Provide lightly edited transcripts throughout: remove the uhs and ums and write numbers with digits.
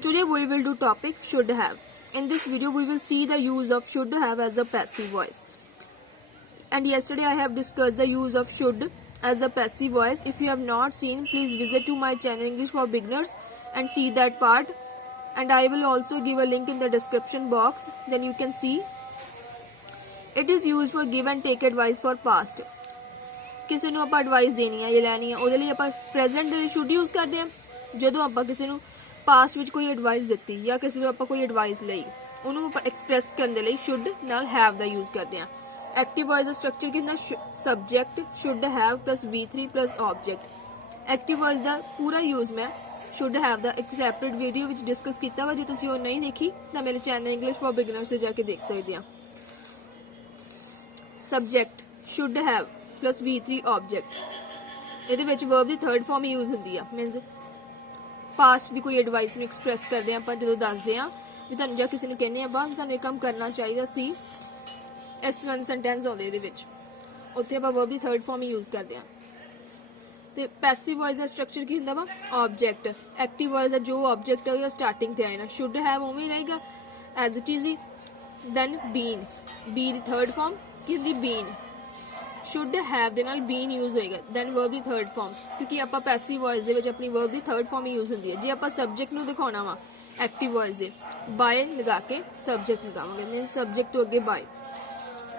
Today we will do topic should have. In this video we will see the use of should have as a passive voice. And yesterday I have discussed the use of should as a passive voice. If you have not seen, please visit to my channel English for Beginners and see that part. And I will also give a link in the description box, then you can see. It is used for give and take advice for past. ਕਿਸੇ ਨੂੰ ਆਪਾਂ advice ਦੇਣੀ ਹੈ ਜਾਂ ਲੈਣੀ ਹੈ, ਉਹਦੇ ਲਈ ਆਪਾਂ ਪ੍ਰੈਜ਼ੈਂਟ ਸ਼ੁੱਡ ਯੂਜ਼ ਕਰਦੇ ਹਾਂ। ਜਦੋਂ ਆਪਾਂ ਕਿਸੇ ਨੂੰ ਪਾਸਟ ਵਿੱਚ ਕੋਈ ਐਡਵਾਈਸ ਦਿੱਤੀ ਜਾਂ ਕਿਸੇ ਨੂੰ ਆਪਾਂ ਕੋਈ ਐਡਵਾਈਸ ਲਈ, ਉਹਨੂੰ ਆਪਾਂ ਐਕਸਪ੍ਰੈਸ ਕਰਨ ਦੇ ਲਈ ਸ਼ੁੱਡ ਨਾਲ ਹੈਵ ਦਾ ਯੂਜ਼ ਕਰਦੇ ਹਾਂ। ਐਕਟਿਵ ਵੌਇਸ ਦਾ ਸਟਰਕਚਰ ਕੀ ਹੁੰਦਾ? Subject should have plus V3 plus object. Active voice ਦਾ ਪੂਰਾ ਯੂਜ਼ ਮੈਂ ਸ਼ੁੱਡ ਹੈਵ ਦਾ ਇੱਕ ਸੈਪਰੇਟ ਵੀਡੀਓ ਵਿੱਚ ਡਿਸਕਸ ਕੀਤਾ ਵਾ। ਜੇ ਤੁਸੀਂ ਉਹ ਨਹੀਂ ਦੇਖੀ ਤਾਂ ਮੇਰੇ ਚੈਨਲ ਇੰਗਲਿਸ਼ ਫॉर ਬਿਗਨਰਸ ਤੇ ਜਾ ਕੇ ਦੇਖ ਸਕਦੇ ਆ। Subject should have plus V3 object. ये वर्ब की थर्ड फॉर्म यूज होती है, मीनस पास्ट की कोई एडवाइस में एक्सप्रैस करते हैं जो दसते हैं भी तुम जो किसी ने कहने तुम ये काम करना चाहिए सी, इस तरह के सेंटेंस आते हैं उत्थे आप वर्ब की थर्ड फॉर्म यूज करते हैं। तो पैसिव वॉइस का स्ट्रक्चर की होंगे वा ऑब्जेक्ट। एक्टिव वॉइस का जो ऑब्जेक्ट है स्टार्टिंग से आए ना शुड हैव उवें रहेगा एज इट इज ही। दैन बीन, बी की थर्ड फॉर्म की होंगी बीन, शुड हैव दे नाल बीन यूज होएगा। दैन वर्ब की थर्ड फॉर्म, क्योंकि आप पैसिव वॉइस दे विच अपनी वर्ब की थर्ड फॉर्म ही यूज होंदी है। जे आप सबजैक्ट नूं दिखाउणा वा एक्टिव वॉइस दे बाय लगा के सबजैक्ट लगावांगे, मीनस सबजैक्ट तो अगे बाय।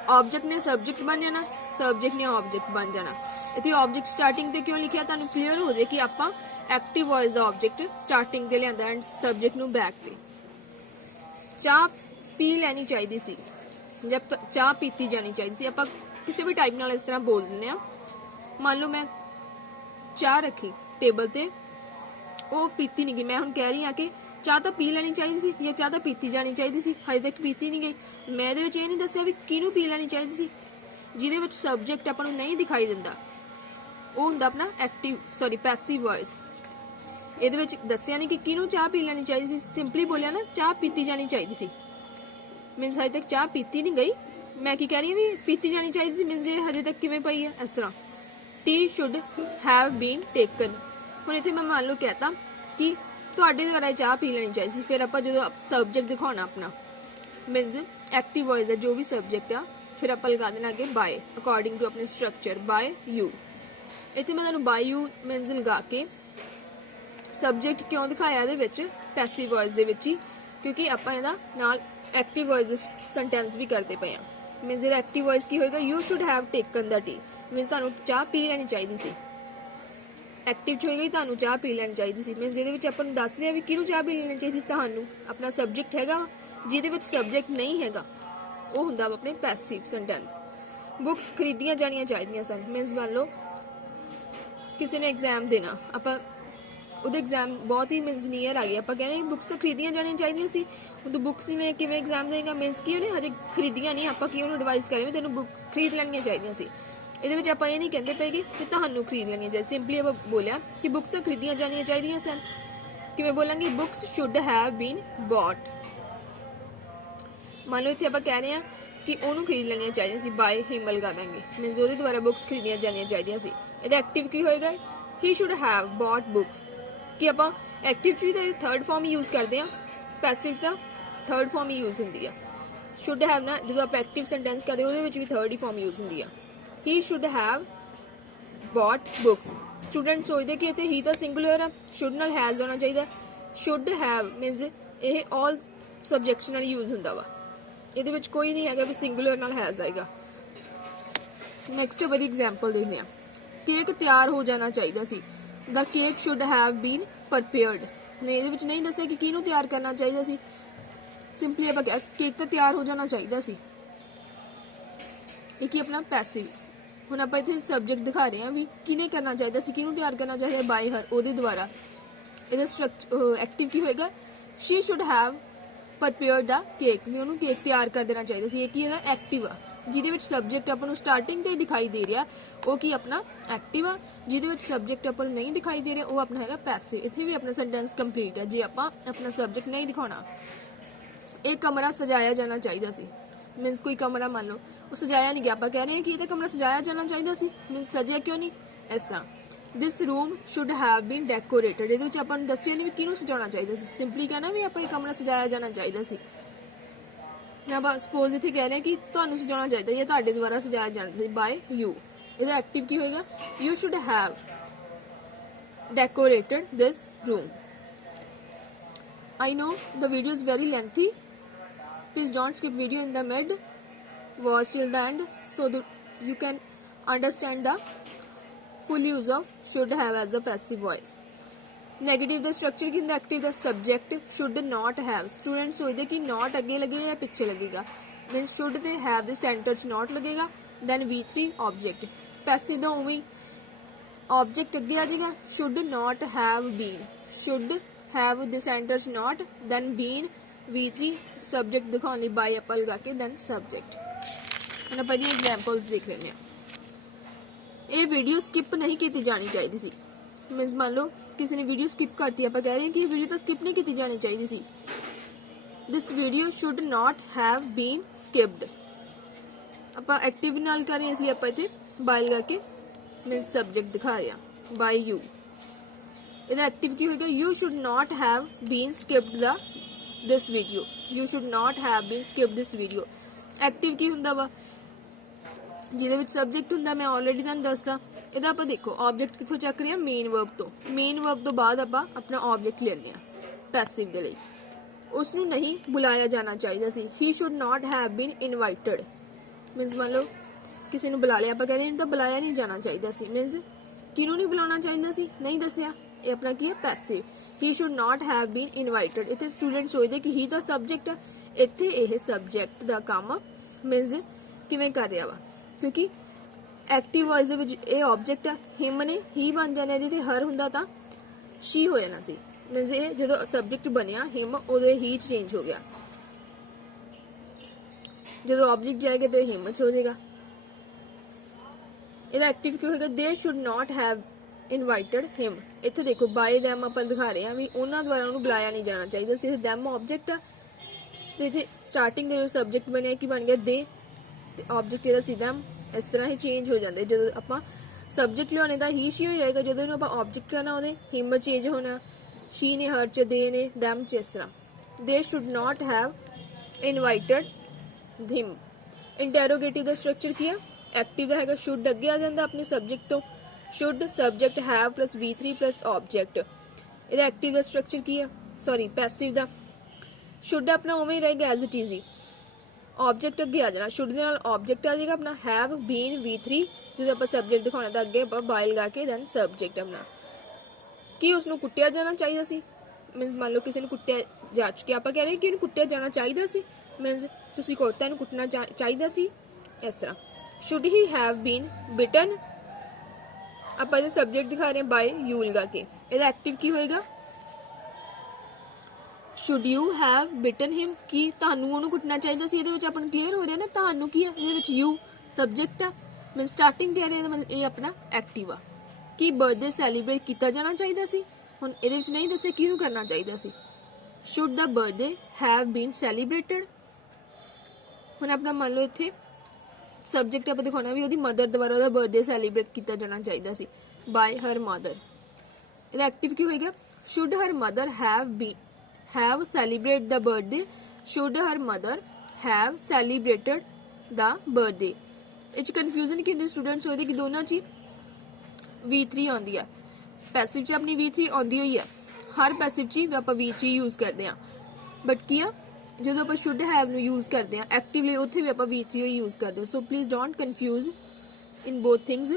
ऑब्जेक्ट ने सबजैक्ट बन जाना, सबजैक्ट ने ऑब्जेक्ट बन जाना। इत्थे ऑब्जेक्ट स्टार्टिंग ते क्यों लिखिया तुहानूं क्लीयर हो जाए कि आपां एक्टिव वॉइस दा ऑब्जेक्ट स्टार्टिंग ते लिआंदा एंड सबजैक्ट नूं बैक ते। चाह पी लैनी चाहिदी सी जां चाह पीती जानी चाहिदी सी, आपां किसी भी टाइप नाल इस तरह बोल दें। मान लो मैं चाह रखी टेबल ते, वो पीती नहीं गई, मैं हुण कह रही हाँ कि चाह तो पी लैनी चाहिए सी या चाह तो पीती जानी चाहिए सी, हजे तक पीती नहीं गई। मैं ये नहीं दसिया भी किहनूं पी लैनी चाहिए सी। जिहदे विच सबजैक्ट आपां नूं नहीं दिखाई दिंदा वो हुंदा अपना एक्टिव पैसिव वॉइस। इहदे विच दसिया नहीं कि किहनूं चाह पी लैनी चाहिए सी, सिंपली बोलिया ना चाह पीती जानी चाहिए सी। मीनस हजे तक चाह पीती नहीं गई, मैं की कह रही हूँ भी पीती जानी चाहिए सी, मीनस हजे तक किवें पई है इस तरह। टी शुड हैव बीन टेकन। हुण इत्थे मैं मान लो कहता कि तुहाडे द्वारा चाह पी लेनी चाहिए सी, फिर आपां जदों सबजैक्ट दिखाउणा अपना मीनस एक्टिव वॉइस दा जो भी सबजैक्ट आ, फिर आपां लगा देना अगे बाय अकॉर्डिंग टू अपने स्ट्रक्चर बाय यू। इत्थे मैं तुहानूं बाय यू मीनस लगा के सबजैक्ट क्यों दिखाया इहदे विच पैसिव वॉइस दे विच ही, क्योंकि आपां इहदा नाल एक्टिव वॉइस सेंटेंस भी करते पे हैं। मीनस जो एक्टिव वॉइस की होएगा you should have taken the T, मीनस तुहानूं चाह पी लैनी चाहिए सी। एक्टिव च होएगा तुहानूं चाह पी लैनी चाहिए सी, मीनस इहदे विच आपां नूं दस रहे भी किहनूं चाह पी लैनी चाहिए। तुहानूं अपना सबजैक्ट हैगा, जिहदे विच सबजैक्ट नहीं हैगा वो हुंदा अपने पैसिव सेंटेंस। बुक्स खरीदियां जानियां चाहिए सन, मीनस मान लो किसी ने एग्जाम देना, आपां ਉਹਦੇ एग्जाम बहुत ही मीनस नीयर आ गई, आप कहने बुक्स खरीदियां जानियां चाहिए सी, तो बुक्स ने किवें एग्जाम देगा मीनस कि उन्हें हजे खरीदियां नहीं, आप कि उन्होंने एडवाइस करें तेन बुक्स खरीद लैनियां चाहिए सी। ये आप ये नहीं कहते पे कि तुहानूं खरीद लैनियां चाहिए, सिंपली आप बोलिया कि बुक्स तो खरीदियां जानियां चाहिए सन। किवें बोलांगे books should have been bought. मान लो इत्थे आप कह रहे हैं कि उन्होंने खरीद लैनियां चाहिए सी, बाय हिम लगा देंगे, मीनस वो द्वारा बुक्स खरीदियां जानियां चाहिए सी। ये एक्टिव की होएगा he should have bought books, कि आप एक्टिव च भी थर्ड फॉर्म यूज करते हैं, पैसिव का थर्ड फॉर्म ही यूज होंगी है। शुड हैव ना जो आप एक्टिव सेंटेंस करते हो भी थर्ड ही फॉर्म यूज होंगी है। He should have bought books. Student सोचते कि इतने ही तो सिंगुलर है, शुड नाल हैज होना चाहिए। शुड हैव मीनस ये ऑल सबजैक्ट्स नाल यूज होंदा वा, इहदे विच कोई नहीं है भी सिंगुलर नाल हैज आएगा। नैक्सट आप एग्जाम्पल देखते हैं। केक तैयार हो जाना चाहिए सी, the cake should have been prepared. ने ये नहीं दसिया कि किहनूं तैयार करना चाहिए सी, सिंपली आप केक तो तैयार हो जाना चाहिए सी। एक ही अपना पैसिव। हुण आप इत्थे सबजैक्ट दिखा रहे हैं भी किने करना चाहिए सी, किहनूं तैयार करना चाहिए बाय हर, ਉਹਦੇ द्वारा। ਇਹਦਾ एक्टिव की होएगा she should have prepared the cake, भी ਉਹਨੂੰ केक तैयार कर देना चाहिए सी। एक ही ਇਹਦਾ एक्टिव आ, ਜਿਹਦੇ ਵਿੱਚ ਸਬਜੈਕਟ ਆਪਾਂ ਨੂੰ ਸਟਾਰਟਿੰਗ ਤੇ ਦਿਖਾਈ ਦੇ ਰਿਹਾ ਉਹ ਕੀ ਆਪਣਾ ਐਕਟਿਵ ਆ, ਜਿਹਦੇ ਵਿੱਚ ਸਬਜੈਕਟ ਆਪਾਂ ਨੂੰ ਨਹੀਂ ਦਿਖਾਈ ਦੇ ਰਿਹਾ ਉਹ ਆਪਣਾ ਹੈਗਾ ਪੈਸਿਵ। ਇੱਥੇ ਵੀ ਆਪਣਾ ਸੈਂਟੈਂਸ ਕੰਪਲੀਟ ਹੈ ਜੇ ਆਪਾਂ ਆਪਣਾ ਸਬਜੈਕਟ ਨਹੀਂ ਦਿਖਾਉਣਾ। ਇਹ ਕਮਰਾ ਸਜਾਇਆ ਜਾਣਾ ਚਾਹੀਦਾ ਸੀ, मीनस कोई कमरा मान लो वो सजाया नहीं गया, आप कह रहे हैं कि ये कमरा सजाया जाना चाहिए सी, मीनस सजिया क्यों नहीं इस तरह। This room should have been decorated. ਇਹਦੇ ਵਿੱਚ ਆਪਾਂ ਨੂੰ ਦੱਸਿਆ ਨਹੀਂ ਵੀ ਕਿਹਨੂੰ ਸਜਾਉਣਾ ਚਾਹੀਦਾ ਸੀ, ਸਿੰਪਲੀ ਕਹਿਣਾ ਵੀ ਆਪਾਂ ਇਹ ਕਮਰਾ ਸਜਾਇਆ ਜਾਣਾ ਚਾਹੀਦਾ ਸੀ। ਆਪਾਂ ਸਪੋਜ਼ ਇੱਥੇ ਕਹਿ ਰਹੇ ਹਾਂ ਕਿ ਤੁਹਾਨੂੰ ਸਜਾਉਣਾ ਚਾਹੀਦਾ ਜਾਂ ਤੁਹਾਡੇ ਦੁਆਰਾ ਸਜਾਇਆ ਜਾਣਾ ਸੀ ਬਾਏ ਯੂ। ਇਹਦਾ ਐਕਟਿਵ ਕੀ ਹੋਏਗਾ? You should have decorated this room. I know the video is very lengthy. Please don't skip video in the mid. Watch till the end so that you can understand the full use of should have as a passive voice. Negative the structure की active the subject should not have. Students सोचते कि not अगे लगेगा या पीछे लगेगा, means should they have the center च not लगेगा, then V3 object. Passive the उवी ऑब्जेक्ट अगे आ जाएगा, should not have been, should have the centres not, then been V3 subject दिखाने बाय आप लगा के देन सब्जेक्ट। हम आप एग्जाम्पल्स देख लेने। ये वीडियो स्किप नहीं की जानी चाहिए सी, मीनस मान लो किसी ने वीडियो स्किप करती, आप कह रहे हैं कि वीडियो तो स्किप नहीं की जानी चाहिए सी। This video should not have been skipped. आप एक्टिव नाल कर रहे हैं इसलिए आप इतने बाय लगा के मीन सब्जेक्ट दिखा रहे हैं बाय यू। ਇਹਦਾ ਐਕਟਿਵ ਕੀ ਹੋਏਗਾ? You should not have been skipped the this video, you should not have been skipped this video. Active ਕੀ ਹੁੰਦਾ ਵਾ? ਜਿਹਦੇ ਵਿੱਚ ਸਬਜੈਕਟ ਹੁੰਦਾ, ਮੈਂ ਆਲਰੇਡੀ ਤੁਹਾਨੂੰ ਦੱਸਾਂ। ਇਹਦਾ ਆਪਾਂ ਦੇਖੋ ਆਬਜੈਕਟ ਕਿੱਥੋਂ ਚੱਕ ਰਹੇ ਹਾਂ? ਮੇਨ ਵਰਬ ਤੋਂ। ਮੇਨ ਵਰਬ ਤੋਂ ਬਾਅਦ ਆਪਾਂ ਆਪਣਾ ਆਬਜੈਕਟ ਲੈਂਦੇ ਹਾਂ ਪੈਸਿਵ ਦੇ ਲਈ। ਉਸ ਨੂੰ ਨਹੀਂ ਬੁਲਾਇਆ ਜਾਣਾ ਚਾਹੀਦਾ ਸੀ। He should not have been invited, means ਮੰਨ ਲਓ ਕਿਸੇ ਨੂੰ ਬੁਲਾ ਲਿਆ, ਆਪਾਂ ਕਹਿੰਦੇ ਇਹਨੂੰ ਤਾਂ ਬੁਲਾਇਆ ਨਹੀਂ ਜਾਣਾ ਚਾਹੀਦਾ ਸੀ, ਮੀਨਸ ਕਿਹਨੂੰ ਨਹੀਂ ਬੁਲਾਉਣਾ ਚਾਹੀਦਾ ਸੀ? ਨਹੀਂ ਦੱਸਿਆ। ਇਹ ਆਪਣਾ ਕੀ ਹੈ? Passive. He should not have been invited. ਇੱਥੇ ਸਟੂਡੈਂਟ ਸੋਚਦੇ ਕਿ ਹੀ ਦਾ ਸਬਜੈਕਟ ਹੈ, ਇੱਥੇ ਇਹ ਸਬਜੈਕਟ ਦਾ ਕੰਮ ਮੀਨਸ ਕਿਵੇਂ ਕਰ ਰਿਹਾ ਵਾ, ਕਿਉਂਕਿ ਐਕਟਿਵ ਵੌਇਸ ਦੇ ਵਿੱਚ ਇਹ ਆਬਜੈਕਟ ਹੈ, ਹਿਮ ਨੇ ਹੀ ਬਣ ਜਾਣਾ, ਇਹਦੇ ਤੇ ਹਰ ਹੁੰਦਾ ਤਾਂ ਸ਼ੀ ਹੋ ਜਾਣਾ ਸੀ। ਮੀਨਸ ਇਹ ਜਦੋਂ ਸਬਜੈਕਟ ਬਣਿਆ ਹਿਮ, ਉਦੋਂ ਹੀ ਚ ਚੇਂਜ ਹੋ ਗਿਆ। ਜਦੋਂ ਆਬਜੈਕਟ ਜਾਏਗਾ ਤੇ ਹਿਮ ਚ ਹੋ ਜਾਏਗਾ। ਇਹਦਾ ਐਕਟਿਵ ਕੀ ਹੋਏਗਾ? ਦੇ ਸ਼ੁਡ ਨॉट हैव ਇਨਵਾਈਟਡ ਹਿਮ। ਇੱਥੇ ਦੇਖੋ ਬਾਏ ਦੈਮ ਆਪਾਂ ਦਿਖਾ ਰਹੇ ਹਾਂ ਵੀ ਉਹਨਾਂ ਦੁਆਰਾ ਉਹਨੂੰ ਬੁਲਾਇਆ ਨਹੀਂ ਜਾਣਾ ਚਾਹੀਦਾ ਸੀ। ਇਹ ਦੈਮ ਆਬਜੈਕਟ ਆ ਤੇ ਇੱਥੇ ਸਟਾਰਟਿੰਗ ਦੇ ਜੋ ਸਬਜੈਕਟ ਬਣਿਆ ਕੀ ਬਣ ਗਿਆ? ਦੇ, ਤੇ ਆਬਜੈਕਟ ਇਹਦਾ ਸੀ ਦੈਮ। ਇਸ ਤਰ੍ਹਾਂ ਹੀ ਚੇਂਜ ਹੋ ਜਾਂਦੇ। ਜਦੋਂ ਆਪਾਂ ਸਬਜੈਕਟ ਲਿਆਉਣੇ ਦਾ ਹੀ ਸ਼ੀ ਹੋ ਰਹੇਗਾ, ਜਦੋਂ ਇਹਨੂੰ ਆਪਾਂ ਆਬਜੈਕਟ ਕਰਨਾ ਉਹਦੇ ਹਿਮ ਚੇਂਜ ਹੋਣਾ, ਸ਼ੀ ਨੇ ਹਰ ਚ, ਦੇ ਨੇ ਦੈਮ ਚ, ਇਸ ਤਰ੍ਹਾਂ। They should not have invited him. Interrogative ਦਾ ਸਟਰਕਚਰ ਕੀ ਆ? एक्टिव का है शुड अगे आ जाता अपने सब्जेक्ट तो, should subject have plus V3 plus object. ये एक्टिव का स्ट्रक्चर की है, सॉरी पैसिव का शुड अपना उवें ही रहेगा एज इट इज ही। ऑब्जेक्ट अगे आ जाना, शुड के नाल ऑब्जेक्ट आ जाएगा अपना, हैव बीन V3 जो आप सब्जेक्ट दिखाना तो अगे आप बाय लगा के दैन सब्जेक्ट अपना। कि उसनों कुटिया जाना चाहिए सी, मीनस मान लो किसी ने कुटिया जा चुके, आप कह रहे हैं कि कुटिया जाना चाहिए सी, मीनस तुसीं कुत्ते नूं कुटना चाहिए सी, इस तरह। शुड ही हैव बीन बिटन, आप सब्जेक्ट दिखा रहे हैं बाय यू लगा के। ਇਹਦਾ ਐਕਟਿਵ ਕੀ ਹੋਏਗਾ? Should you have beaten him, कि ਤੁਹਾਨੂੰ ਉਹਨੂੰ ਕੁੱਟਣਾ ਚਾਹੀਦਾ ਸੀ। ਇਹਦੇ ਵਿੱਚ ਆਪਾਂ ਨੂੰ ਕਲੀਅਰ ਹੋ ਰਿਹਾ ਨਾ, ਤੁਹਾਨੂੰ ਕੀ ਹੈ? ਇਹਦੇ ਵਿੱਚ ਯੂ ਸਬਜੈਕਟ ਆ, ਮੈਂ ਸਟਾਰਟਿੰਗ ਤੇ ਆ ਰਿਹਾ, ਮਤਲਬ ਇਹ ਆਪਣਾ ਐਕਟਿਵ ਆ। ਕਿ ਬਰਥਡੇ ਸੈਲੀਬ੍ਰੇਟ ਕੀਤਾ ਜਾਣਾ ਚਾਹੀਦਾ ਸੀ, ਹੁਣ ਇਹਦੇ ਵਿੱਚ ਨਹੀਂ ਦੱਸਿਆ ਕਿਹਨੂੰ ਕਰਨਾ ਚਾਹੀਦਾ ਸੀ। Should the birthday have been celebrated. ਹੁਣ ਆਪਣਾ ਮੰਨ ਲਓ ਇੱਥੇ ਸਬਜੈਕਟ ਆਪਾਂ ਦਿਖਾਉਣਾ ਵੀ ਉਹਦੀ ਮਦਰ ਦੁਆਰਾ ਉਹਦਾ ਬਰਥਡੇ ਸੈਲੀਬ੍ਰੇਟ ਕੀਤਾ ਜਾਣਾ ਚਾਹੀਦਾ ਸੀ ਬਾय ਹਰ ਮਦਰ। ਇਹਦਾ ਐਕਟਿਵ ਕੀ ਹੋਏਗਾ? Should her mother have celebrate the birthday, should her mother have celebrated the birthday. ਇਹ ਕਨਫਿਊਜ਼ਨ ਕੀ ਹੁੰਦੀ ਸਟੂਡੈਂਟਸ ਹੋਦੇ ਕਿ ਦੋਨਾਂ 'ਚ V3 ਆਉਂਦੀ ਆ, ਪੈਸਿਵ 'ਚ ਆਪਣੀ V3 ਆਉਂਦੀ ਹੋਈ ਆ, ਹਰ ਪੈਸਿਵ 'ਚ ਆਪਾਂ V3 ਯੂਜ਼ ਕਰਦੇ ਆ, ਬਟ ਕੀ ਆ ਜਦੋਂ ਆਪਾਂ ਸ਼ੁੱਡ ਹੈਵ ਨੂੰ ਯੂਜ਼ ਕਰਦੇ ਆ ਐਕਟਿਵਲੀ ਉੱਥੇ ਵੀ ਆਪਾਂ V3 ਯੂਜ਼ ਕਰਦੇ ਹਾਂ। So please don't confuse in both things.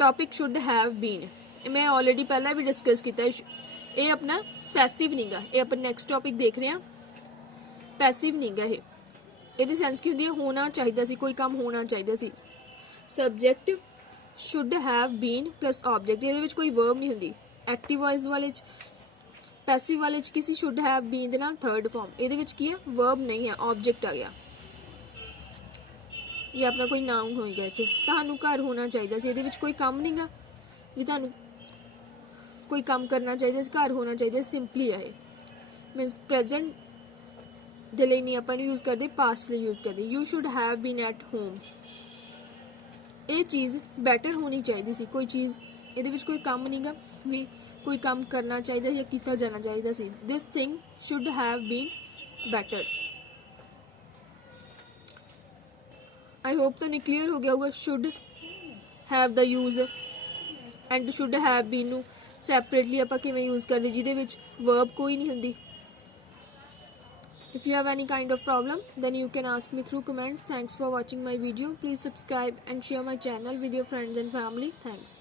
Topic should have ਬੀਨ ਮੈਂ ਆਲਰੇਡੀ ਪਹਿਲਾਂ ਵੀ ਡਿਸਕਸ ਕੀਤਾ, ਇਹ ਆਪਣਾ ਪੈਸਿਵ ਨਹੀਂਗਾ, ਇਹ ਆਪਾਂ ਨੈਕਸਟ ਟੌਪਿਕ ਦੇਖ ਰਹੇ ਹਾਂ। ਪੈਸਿਵ ਨਹੀਂਗਾ ਇਹ, ਇਹਦੀ ਸੈਂਸ ਕੀ ਹੁੰਦੀ ਹੈ? ਹੋਣਾ ਚਾਹੀਦਾ ਸੀ, ਕੋਈ ਕੰਮ ਹੋਣਾ ਚਾਹੀਦਾ ਸੀ। Subject should have been plus object, ਇਹਦੇ ਵਿੱਚ ਕੋਈ ਵਰਬ ਨਹੀਂ ਹੁੰਦੀ। ਐਕਟਿਵ ਵੌਇਸ ਵਾਲੇ 'ਚ, ਪੈਸਿਵ ਵਾਲੇ 'ਚ ਕਿਸੇ ਸ਼ੁੱਡ ਹੈਵ ਬੀਨ ਦੇ ਨਾਲ ਥਰਡ ਫਾਰਮ, ਇਹਦੇ ਵਿੱਚ ਕੀ ਹੈ? ਵਰਬ ਨਹੀਂ ਹੈ, ਆਬਜੈਕਟ ਆ ਗਿਆ। ਇਹ ਆਪਣਾ ਕੋਈ ਨਾਮ ਹੋਏਗਾ। ਇੱਥੇ ਤੁਹਾਨੂੰ ਘਰ ਹੋਣਾ ਚਾਹੀਦਾ ਸੀ, ਇਹਦੇ ਵਿੱਚ ਕੋਈ ਕੰਮ ਨਹੀਂਗਾ ਵੀ ਤੁਹਾਨੂੰ ਕੋਈ ਕੰਮ ਕਰਨਾ ਚਾਹੀਦਾ ਸੀ, ਘਰ ਹੋਣਾ ਚਾਹੀਦਾ। ਸਿੰਪਲੀ ਹੈ, ਮੀਨਸ ਪ੍ਰੈਜ਼ੈਂਟ ਦੇ ਲਈ ਨਹੀਂ ਆਪਾਂ ਨੂੰ ਯੂਜ਼ ਕਰਦੇ, ਪਾਸਟ ਲਈ ਯੂਜ਼ ਕਰਦੇ। You should have bean at home, ਇਹ ਚੀਜ਼ ਬੈਟਰ ਹੋਣੀ ਚਾਹੀਦੀ ਸੀ। ਕੋਈ ਚੀਜ਼ ਇਹਦੇ ਵਿੱਚ ਕੋਈ ਕੰਮ ਨਹੀਂਗਾ ਵੀ ਕੋਈ ਕੰਮ ਕਰਨਾ ਚਾਹੀਦਾ ਜਾਂ ਕੀਤਾ ਜਾਣਾ ਚਾਹੀਦਾ ਸੀ। This thing should have been better. I hope ਤੁਹਾਨੂੰ ਕਲੀਅਰ ਹੋ ਗਿਆ ਹੋਊਗਾ। ਸ਼ੁੱਡ ਹੈਵ ਦਾ use and should have been ਨੂੰ ਸੈਪਰੇਟਲੀ ਆਪਾਂ ਕਿਵੇਂ ਯੂਜ਼ ਕਰਦੇ ਜਿਹਦੇ ਵਿੱਚ ਵਰਬ ਕੋਈ ਨਹੀਂ ਹੁੰਦੀ। If you have any kind of problem, then you can ask me through comments. Thanks for watching my video. Please subscribe and share my channel with your friends and family. Thanks.